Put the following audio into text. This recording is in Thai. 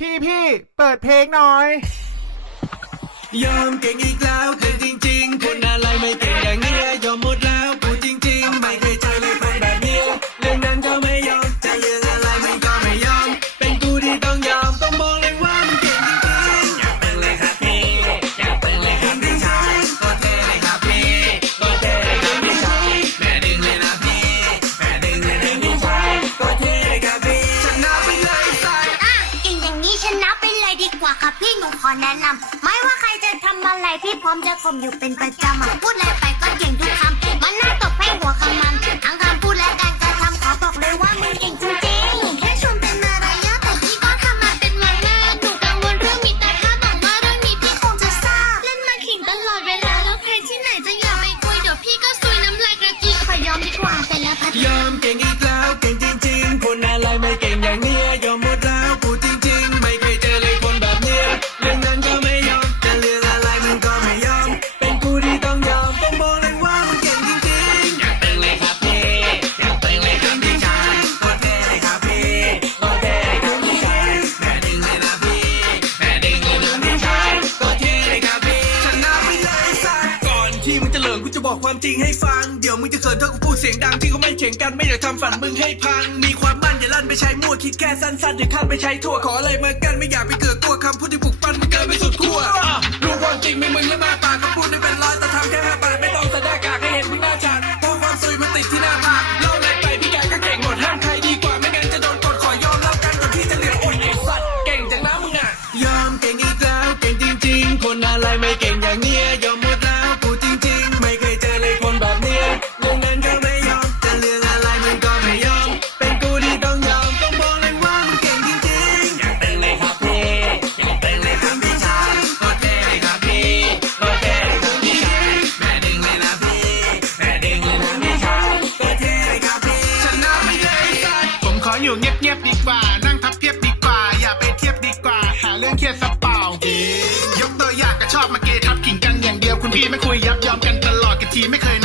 พี่พี่เปิดเพลงหน่อย ยอมเก่งอีกแล้วเก่งจริง ๆ คนอะไรไม่เก่งอย่ ชนะไปเลยดีกว่าค่ะพี่หนูขอแนะนำไม่ว่าใครจะทำอะไรพี่พร้อมจะข่มอยู่เป็นประจำอะพูดอะไรไปก็เก่งทุกคำมันน่าตบให้หัวคำมันทั้งคำพูดและการกระทำขอบอกเลยว่ามึงเก่งจริงๆหนูแค่ชมเป็นมารยาทแต่พี่ก็ทำมาเป็นวันแม่หนูกังวลเรื่องมีแต่ถ้าบอกว่าเรื่องนี้พี่คงจะทราบเล่นมาขิงตลอดเวลาแล้วใครที่ไหนจะอยากไปคุยเดี๋ยวพี่ก็ซุยน้ำลายกระจุยขอยอมดีกว่าแต่ละพัดยอมเก่ง ความจริงให้ฟัง เดี๋ยวมึงจะเขินถ้ากูพูดเสียงดังที่เขาไม่เถียงกันไม่อยากทำฝันมึงให้พัง มีความมั่นอย่าลั่นไปใช้มั่วคิดแค่สั้นๆอย่าข้ามไปใช้ทั่วขออะไรมากันไม่อยากไปเกิดตัวคำพูดที่ปลุกปั้นมันเกินไปสุดขั้วรู้ความจริงไม่มึงและมาปากก็พูดใน อยู่เงียบๆดีกว่า นั่งทับเพียบดีกว่า อย่าไปเทียบดีกว่า หาเรื่องเครียดสัเปล่าเยกตัวอย่างก็ชอบมาเกทับขิงกันอย่างเดียวคุณพี่ไม่คุยยับยอมกันตลอดกันทีไม่เคย